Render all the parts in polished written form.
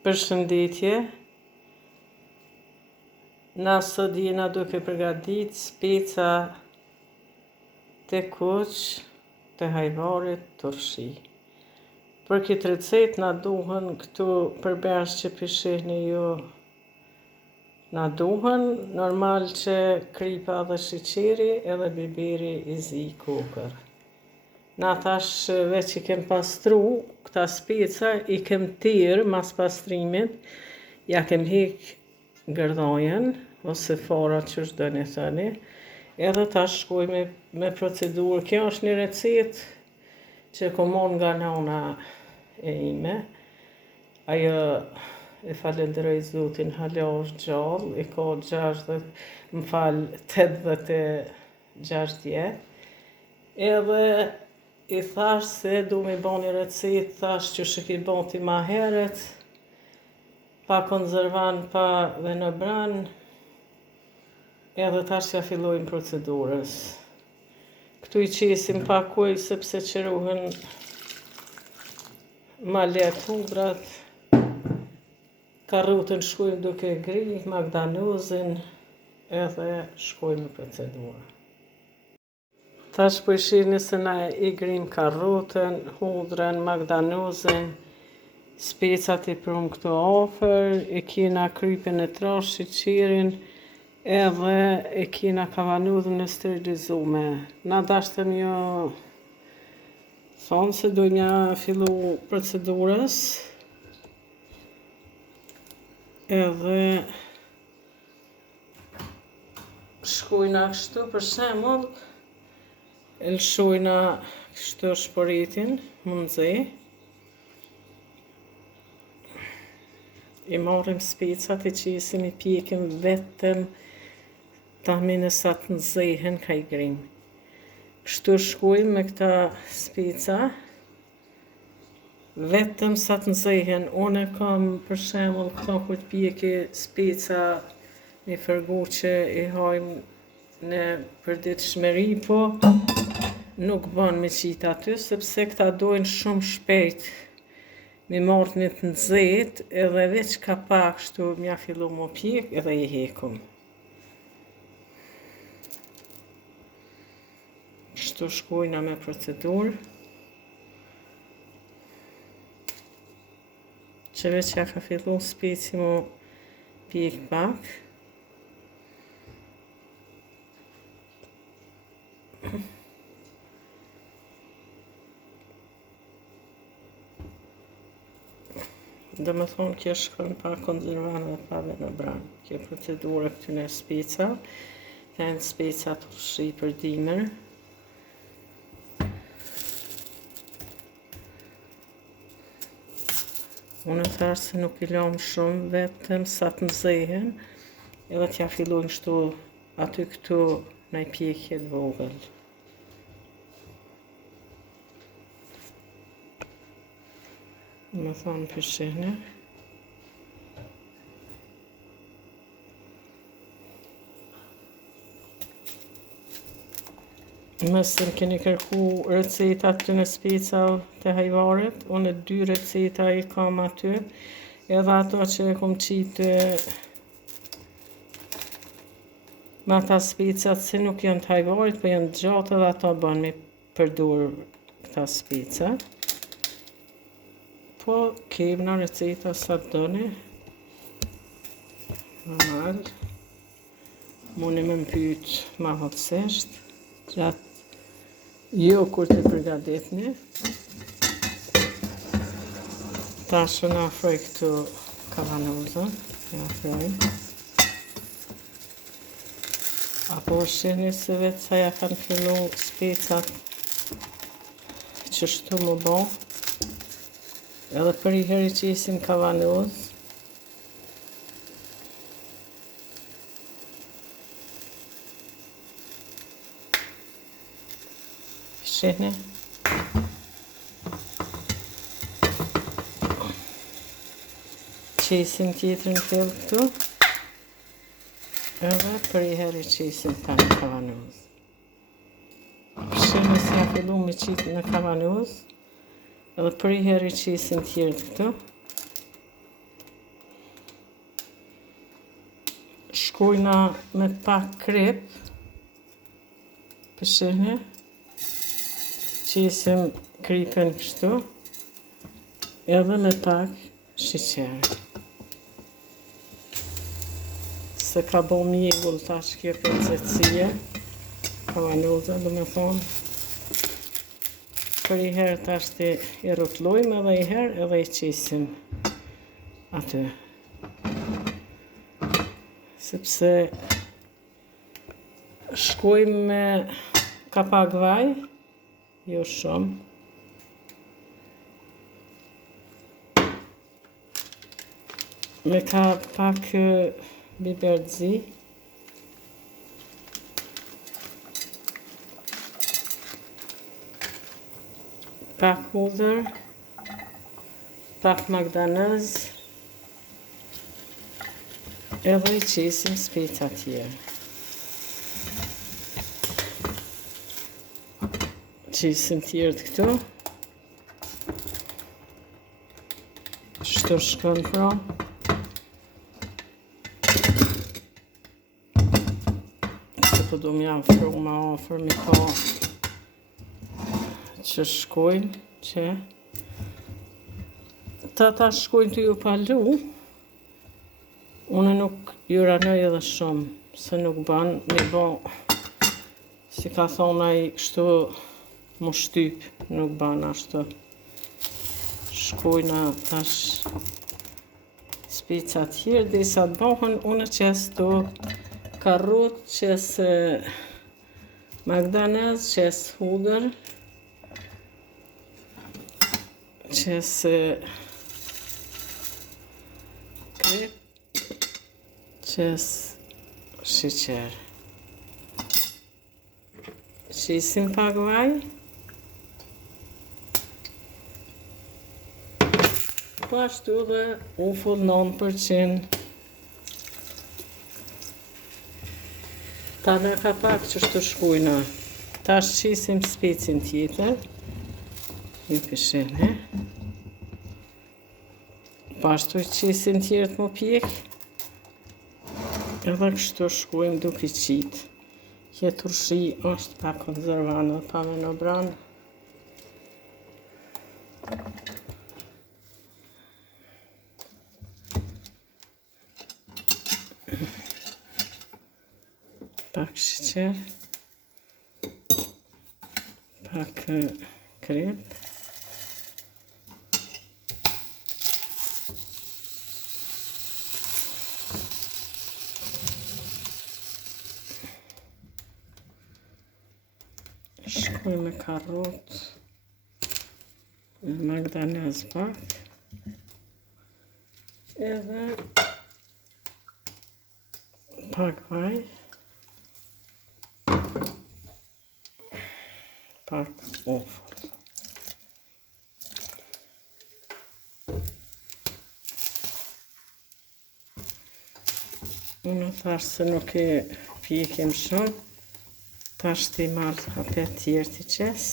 Përshëndetje. Na sot jena duke përgatit speca të kuq, të hajvarit, turshi. Për këtë recet na duhen këtu përbesh që pishihni ju. Na duhen normal që kripa dhe sheqeri edhe biberi i zi kokër. Na tash veç i kem pastru këta speca, i kem tirë mas pastrimit, ja kem hek gërdajen ose fara që është dëni thëni, edhe tash shkoj me procedurë. Kjo është një recet që kom marrë nga nana e ime. Ajo e falenderoj Zotin hala është gjallë, i ka 86 vjet. Edhe i thash se du me ba një recet, thash që shë ki bati ma heret, pa konzervan, pa dhe në bran, edhe tash ja fillojmë procedurës. Këtu i qesim pa kuj sepse qëruhen ma let hudrat, karotën shkojmë duke gri, magdanozin, edhe shkojmë në procedurë. Tash po i shihni se na i grim karotën, hudrën, magdanozin, specat i prum këtu afer, e kina krypin e trash, sheqerin, edhe e kina kavanodhën e sterilizume. Na dashtëm jo thonë se dojmë ja fillu procedurës, edhe shkojna kështu për shembull, lëshojna kështu shporitin, mundzi. I marrim specat, i qesim, i pjekim vetëm tahmin e sa të nxehen ka i grim. Kështu shkojmë me këta speca, vetëm sa të nxehen. Unë kam për shembull këta kur të pjeki speca një fërguqe i hajmë në përditshmëri, po nuk bën me qit aty, sepse këta dojnë shumë shpejt me marrë një të nxehtë, edhe veç ka pak kështu mja fillu mu pjek edhe i hekum. Kështu shkojna me procedurë, që veç ja ka fillu speci mu pjek pak. Dhe me thonë kjo shkon pa konzervan dhe pa dhe në bran. Kjo procedurë këtyne speca, të janë speca turshi për dimër. Unë e thash se nuk i lam shumë, vetëm sa të nxehen, edhe t'ja fillojnë shtu aty këtu në i pjekje të vogël. Me thonë pishihni. Mëse më keni kërku recetat të në speca të hajvarit, unë 2 receta i kam aty, edhe ato që e kom qitë me ata specat se nuk janë të hajvarit, po janë të gjatë, edhe ato bën me përdur këta speca. Po, kemna receta sa të doni. Normal. Muni me mpyt ma hapsesht. Gjatë jo kur të përgatitni. Tash unë afroj këtu kavanozën. Ja afroj. Apo shihni se vetë sa ja kanë fillu specat që shtu mu bo. Edhe për i heri që isim kavanoz. Shihni. Qesim tjetër në fillë këtu. Edhe për i heri që isim tani kavanoz. Shihni se ja fillu me qitë në kavanoz. Edhe për i heri që isim tjerët këtu. shkojna me pak krep, pëshini, qisim kripen kështu, edhe me pak sheqer. Se ka bo mjegull tash kjo për nxehtësie, kavanoza do me thonë. Për i herë tash i rrotullojmë edhe i herë edhe i qisim aty. Sepse shkojmë me kapak vaj, jo shumë. Me pak biber zi. Pak hudhër, pak magdanez, edhe i qisim speca tjerë. Qisim tjerët këtu. Shtu shkon pra. Se po du m'jam fru ma ofër mi pa që shkojnë, që ta shkojnë të ju palu, une nuk ju ranoj edhe shumë, se nuk ban me ba, si ka thonë ai kështu mu shtyp, nuk ban ashtu. Shkojna tash speca tjerë, dhe sa të bëhen, une qes të karrot, qes magdanez, qes hudër, qes krep, qes sheqer. Qisim pak vaj. Po ashtu dhe ufull 9%. Ta dhe ka pak që shtu shkujna. Ta shqisim specin tjetër. Një pishene. Po ashtu qisim tjerët më pjek. Edhe kështu shkujmë duke qitë. Kjo turshi është pa konzervanë dhe pa me në branë. Pak sheqer, pak krep, shkoj me karrot, me magdanez pak, edhe pak vaj, pak ufull. Unë thash se nuk e pjekim shumë, tash t'i marrë hapet tjerë t'i qes.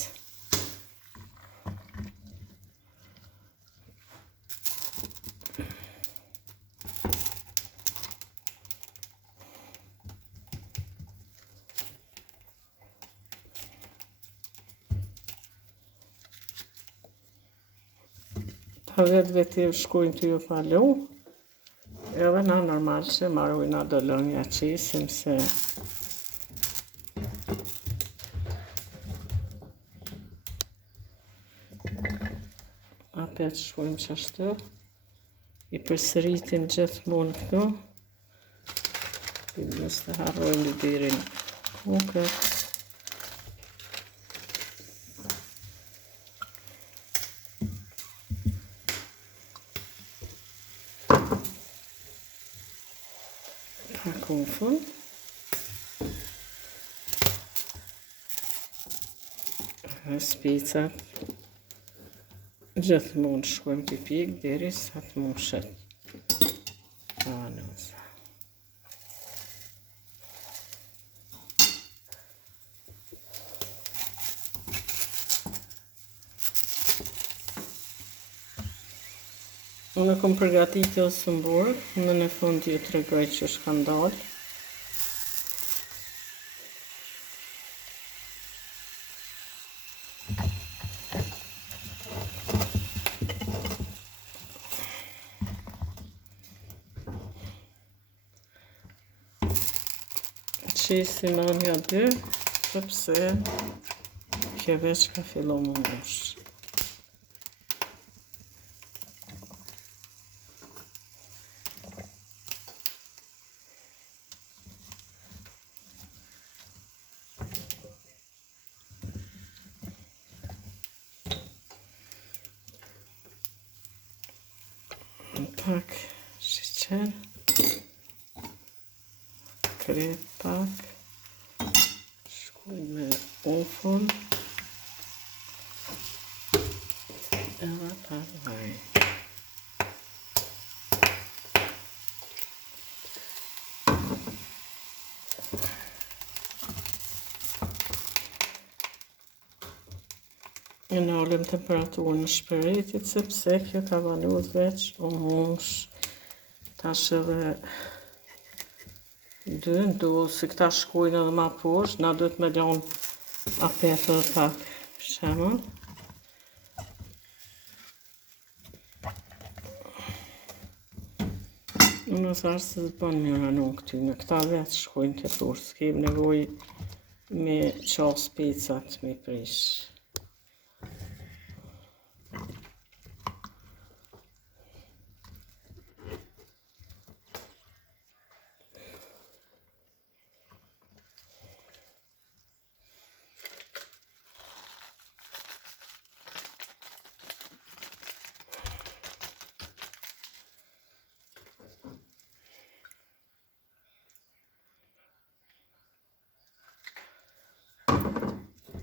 Pa vetë veti shkojnë të ju palu, edhe na normal që marrujna do lënja qisim se apet shkojmë qashtu, i përsëritim gjithmonë këtu, mos të harrojmë birin kokët. Pak ufull. Specat gjithmonë shkojmë të pjek deri sa të mushet. Kavanoza. Unë kom përgatitur ose mburë, në fund ju tregoj që është ka ndalë. Qesi në anja 2, sepse kjo veç ka fillu më ngush. Pak sheqer, krep pak, shkoj me ufën, edhe pak vaj. E nalëm temperaturën në shpëritit, sepse kjo ka valut veç u mush. Tash edhe du si këta shkojnë edhe ma poshtë, na duhet me lanë apet edhe pak shemën. Unë thash se të bën mira nuk këtyne, këta veç shkojnë të poshtë, s'kem nevoj me qas pecat me prish.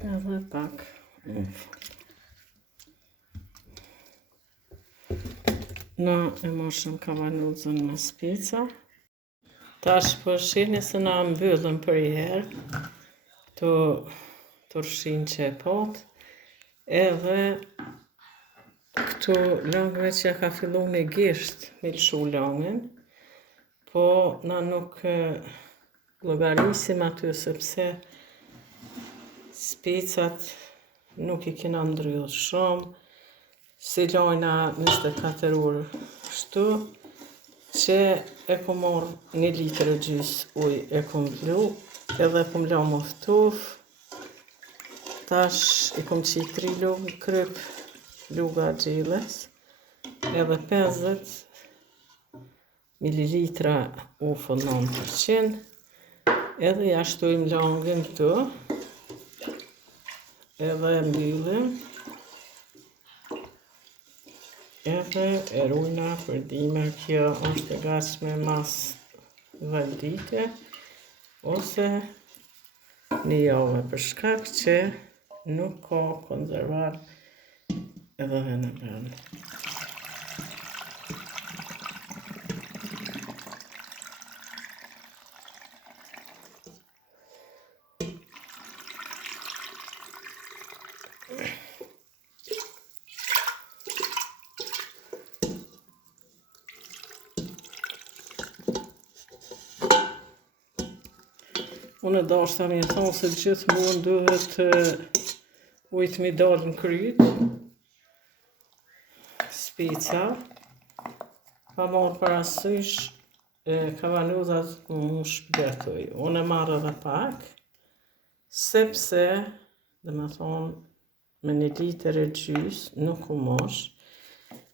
Edhe pak ufë. Na e moshëm kavanuzën me speca. Tash po shihni se na mbyllëm për i herë këto turshin që e pot. Edhe këtu langëve që ka fillu me gisht me lshu langën, po na nuk llogarisim aty sepse specat nuk i kena ndrydhur shumë, si lajna 24 orë shtu, që e kom marrë 1,5 litër ujë e kom vlu, edhe e kom la më ftuf. Tash i kom qit 3 lugë kryp, luga gjeles, edhe 50 mililitra ufën 9%, edhe ja shtojmë langën këtu, edhe e mbyllim, edhe e rujna për dime, kjo është e gatshme mas valdite, ose një javë për shkak që nuk ka konzervar edhe në brenda. Unë dashta me thonë se gjithmonë duhet ujtë mi dalë në kryt, speca, pa marrë parasysh kavanuzat më mush bletoj. Unë e marrë edhe pak, sepse, dhe me thonë, me 1,5 litër nuk u mosh,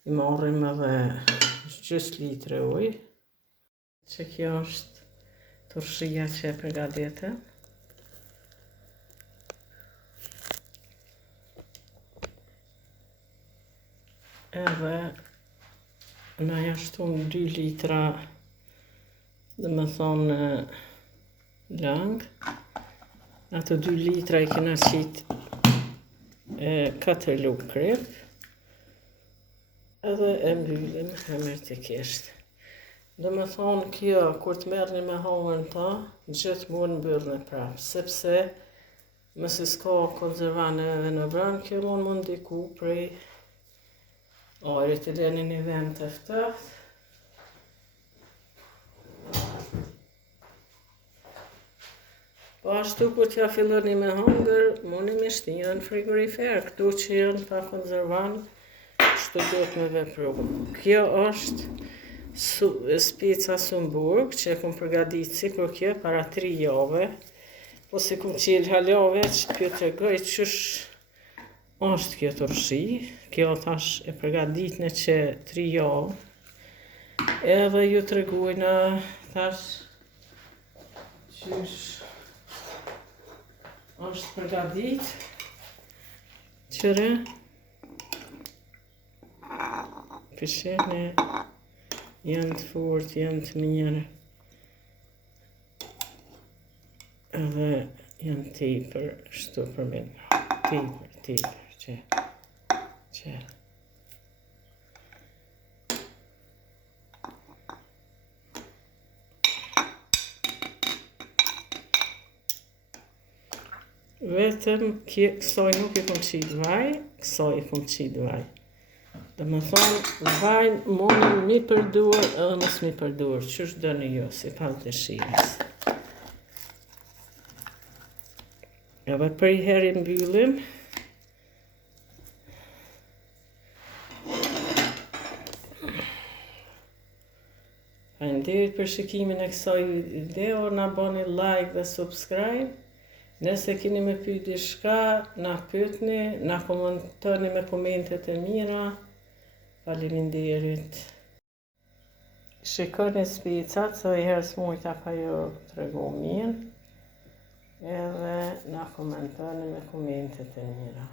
i marrim edhe gjys litre ujë, që kjo është turshia që e përgatitem. Edhe na ja shtum 2 litra, dhe me thonë lang. Ato 2 litra i kena qit 4 lugë krep. Edhe e mbyllim hermetikisht. Dhe me thonë kjo, kur të merrni me hangën ta, gjithmonë mbyllni prapë, sepse mëse s'ka konzervane edhe në brand, kjo mund më ndiku prej Ajrit I leni një vend të ftoftë. Po ashtu kur t'ja filloni me hongër, muni me shtina në frigorifer, këtu që janë pa konzervan, kështu duhet me vepru. Kjo është speca Sumburg, që e kom përgadit si kur kjo para 3 jave, po si kom qilë halave që kjo të regoj qësh është kjo turshi, kjo tash e përgadit në që 3 javë, edhe ju të regojna tash qësh është përgadit, qëre, pëshene janë të fort, janë të mirë, edhe janë tepër, kështu për mendra, tepër, që. Vetëm kësaj nuk I kom qitë vaj, kësaj I kom qitë vaj. Dhe me thonë, vajnë monin mi përdur edhe mos mi përdur, qësh dëni jo, si pas dëshirës. Edhe për I heri mbyllim, faleminderit për shikimin e kësaj video, na bani like dhe subscribe. Nëse keni me pyet diçka, na pyetni, na komentoni me komentet e mira. Faleminderit. Shikoni specat, sa I herë smujta pa ju tregu mirë. Edhe na komentoni me komentet e mira.